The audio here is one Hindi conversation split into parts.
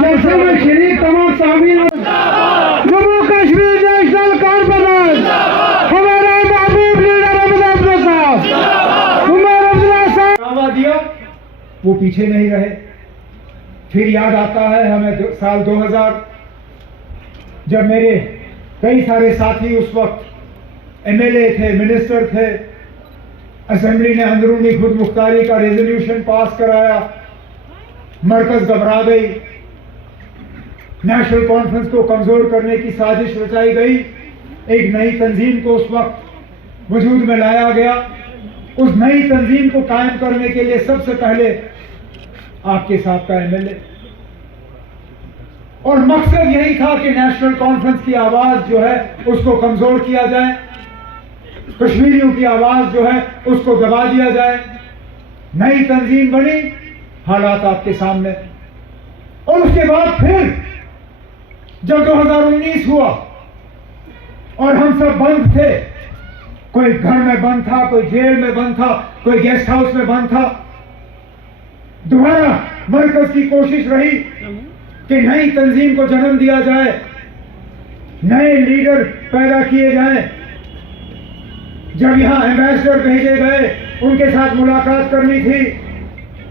जलसे में शरीक तमाम सामीन जम्मू कश्मीर नेशनल कॉन्फ्रेंस हमारे महबूब लीडर अहमद अब्दुल्ला साहब दिया, वो पीछे नहीं रहे। फिर याद आता है हमें साल 2000 जब मेरे कई सारे साथी उस वक्त एमएलए थे, मिनिस्टर थे, असेंबली ने अंदरूनी खुद मुख्तारी का रेजोल्यूशन पास कराया, मरकज घबरा गई, नेशनल कॉन्फ्रेंस को कमजोर करने की साजिश रचाई गई, एक नई तंजीम को उस वक्त वजूद में लाया गया। उस नई तंजीम को कायम करने के लिए सबसे पहले आपके साथ का एमएलए, और मकसद यही था कि नेशनल कॉन्फ्रेंस की आवाज जो है उसको कमजोर किया जाए, कश्मीरियों की आवाज जो है उसको दबा दिया जाए। नई तंजीम बनी, हालात आपके सामने, और उसके बाद फिर जब 2019 हुआ और हम सब बंद थे, कोई घर में बंद था, कोई जेल में बंद था, कोई गेस्ट हाउस में बंद था, दोबारा मरकज की कोशिश रही कि नई तंजीम को जन्म दिया जाए, नए लीडर पैदा किए जाएं। जब यहां एम्बेसडर भेजे गए, उनके साथ मुलाकात करनी थी,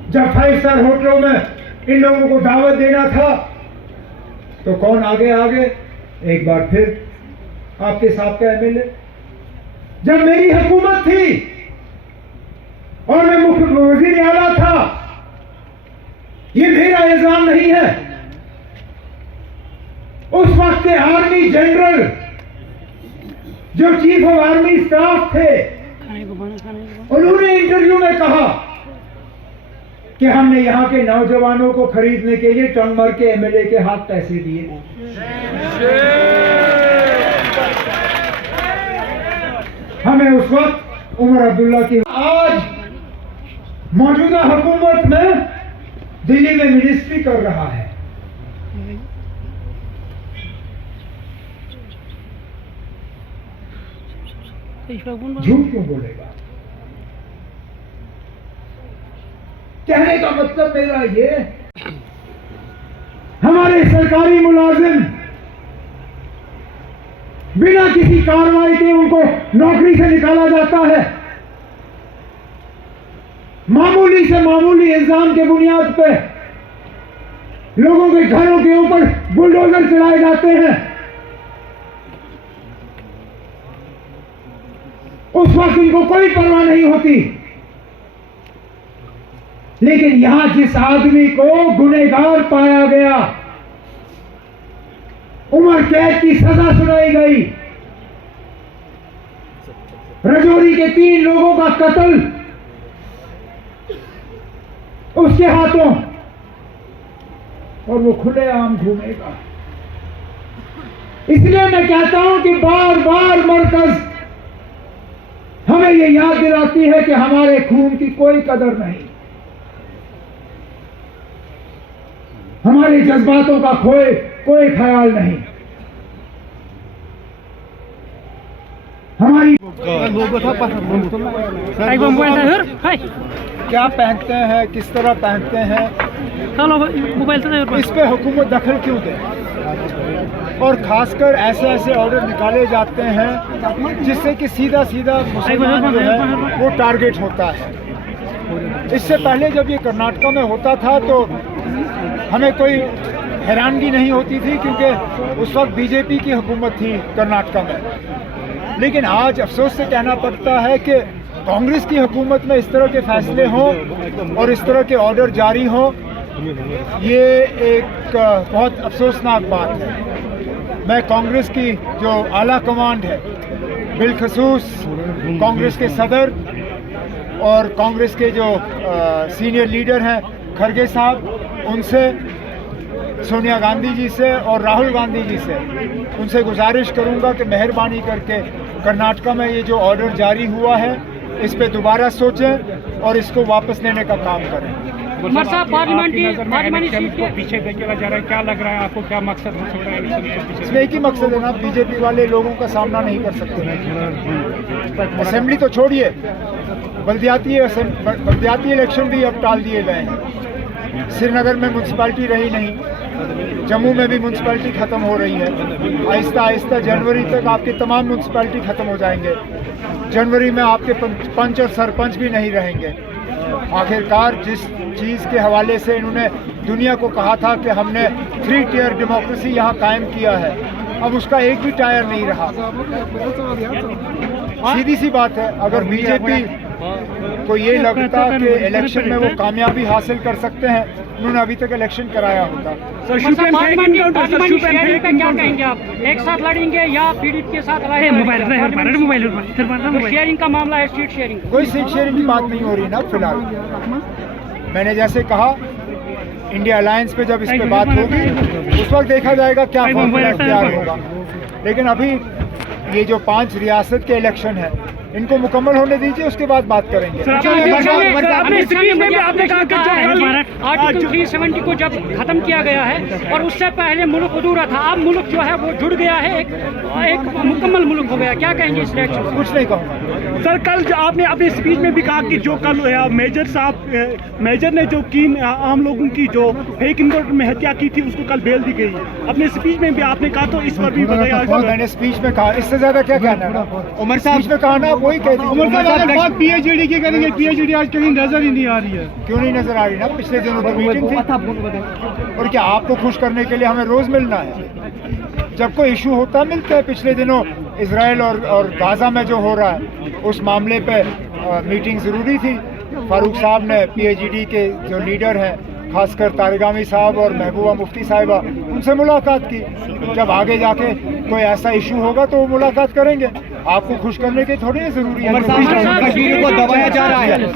जब 5 स्टार होटलों में इन लोगों को दावत देना था, तो कौन आगे आगे? एक बार फिर आपके साथ का एमएलए। जब मेरी हुकूमत थी और मैं मुख्य वजीर आला था, ये मेरा इल्जाम नहीं है, उस वक्त के आर्मी जनरल जो चीफ ऑफ आर्मी स्टाफ थे, उन्होंने इंटरव्यू में कहा कि हमने यहां के नौजवानों को खरीदने के लिए टंगमर के एमएलए के हाथ पैसे दिए। हमें उस वक्त उमर अब्दुल्ला की, आज मौजूदा हुकूमत में दिल्ली में मिनिस्ट्री कर रहा है। झूठ क्यों बोलेगा? कहने का मतलब मेरा ये, हमारे सरकारी मुलाजिम बिना किसी कार्रवाई के उनको नौकरी से निकाला जाता है, मामूली से मामूली इल्जाम के बुनियाद पे लोगों के घरों के ऊपर बुलडोजर चलाए जाते हैं। उस वक्त इनको कोई परवाह नहीं होती, लेकिन यहां जिस आदमी को गुनहगार पाया गया, उम्र कैद की सजा सुनाई गई, रजौरी के 3 लोगों का कत्ल उसके हाथों, और वो खुलेआम घूमेगा। इसलिए मैं कहता हूं कि बार बार मरकज हमें ये याद दिलाती है कि हमारे खून की कोई कदर नहीं, हमारे जज्बातों का कोई ख्याल नहीं। हमारी क्या पहनते हैं, किस तरह पहनते हैं, इस पे हुकूमत दखल क्यों दे? और खासकर ऐसे ऑर्डर निकाले जाते हैं जिससे कि सीधा मुसलमान जो है वो टारगेट होता है। इससे पहले जब ये कर्नाटका में होता था तो हमें कोई हैरानगी नहीं होती थी, क्योंकि उस वक्त बीजेपी की हुकूमत थी कर्नाटका में। लेकिन आज अफसोस से कहना पड़ता है कि कांग्रेस की हुकूमत में इस तरह के फैसले हों और इस तरह के ऑर्डर जारी हों, ये एक बहुत अफसोसनाक बात है। मैं कांग्रेस की जो आला कमांड है, बिलखसूस कांग्रेस के सदर और कांग्रेस के जो सीनियर लीडर हैं खड़गे साहब, उनसे, सोनिया गांधी जी से और राहुल गांधी जी से, उनसे गुजारिश करूंगा कि मेहरबानी करके कर्नाटका में ये जो ऑर्डर जारी हुआ है इस पे दोबारा सोचें और इसको वापस लेने का काम करें। उमर साहब पार्लियामेंट्री सीट के पीछे धकेला जा रहा है, क्या लग रहा है आपको, क्या मकसद हो सकता है इलेक्शन के पीछे? इसमें एक ही मकसद है ना, बीजेपी वाले लोगों का सामना नहीं कर सकते। असेंबली तो छोड़िए, बल्दियाती इलेक्शन भी अब टाल दिए गए हैं। श्रीनगर में म्यूनसिपैलिटी रही नहीं, जम्मू में भी म्यूनसिपैलिटी ख़त्म हो रही है। आहिस्ता आहिस्ता जनवरी तक आपके तमाम म्यूनसिपैलिटी ख़त्म हो जाएंगे। जनवरी में आपके पंच और सरपंच भी नहीं रहेंगे। आखिरकार जिस चीज़ के हवाले से इन्होंने दुनिया को कहा था कि हमने 3 टियर डेमोक्रेसी यहाँ कायम किया है, अब उसका एक भी टायर नहीं रहा। सीधी सी बात है, अगर बीजेपी को ये लगता कि इलेक्शन में वो कामयाबी हासिल कर सकते हैं, उन्होंने अभी तक इलेक्शन कराया होता। पार्लियामेंट्री शेयरिंग पे क्या कहेंगे आप? एक साथ लड़ेंगे या पीडीपी के साथ शेयरिंग का मामला है, सीट शेयरिंग? कोई सीट शेयरिंग की बात नहीं हो रही ना फिलहाल। मैंने जैसे कहा, इंडिया अलायंस पे जब इस पे बात होगी उस वक्त देखा जाएगा क्या फॉर्मूला इख्तियार होगा। लेकिन अभी ये जो 5 रियासत के इलेक्शन है, इनको मुकम्मल होने दीजिए, उसके बाद बात करेंगे। आर्टिकल 370 को जब खत्म किया गया है और उससे पहले मुल्क अधूरा था, अब मुल्क जो है वो जुड़ गया है, एक मुकम्मल मुल्क हो गया। क्या कहेंगे इस रिएक्शन? कुछ नहीं कहूँगा सर। कल जो आपने अपने स्पीच में भी कहा कि जो कल मेजर ने जो की आम लोगों की जो फेक इनकम में हत्या की थी, उसको कल बेल दी गई। अपने स्पीच में भी आपने कहा, तो इस पर भी बताया। मैंने स्पीच में कहा, इससे ज्यादा क्या कहना है? उमर साहब में कहा ना, वही कह दीजिए। उमर साहब पीएचडी की करेंगे, पीएचडी आज कहीं नजर ही नहीं आ रही है। क्यों नहीं नजर आ रही ना? पिछले दिनों तो मीटिंग थी। और क्या आपको खुश करने के लिए हमें रोज मिलना है? जब कोई इशू होता मिलते हैं। पिछले दिनों इजराइल और गाजा में जो हो रहा है, उस मामले पे मीटिंग ज़रूरी थी। फारूक साहब ने पीएचडी के जो लीडर हैं, खासकर तारिगामी साहब और महबूबा मुफ्ती साहिबा, उनसे मुलाकात की। जब आगे जाके कोई ऐसा इशू होगा तो वो मुलाकात करेंगे। आपको खुश करने के थोड़ी ज़रूरी है। को दबाया जा रहा है।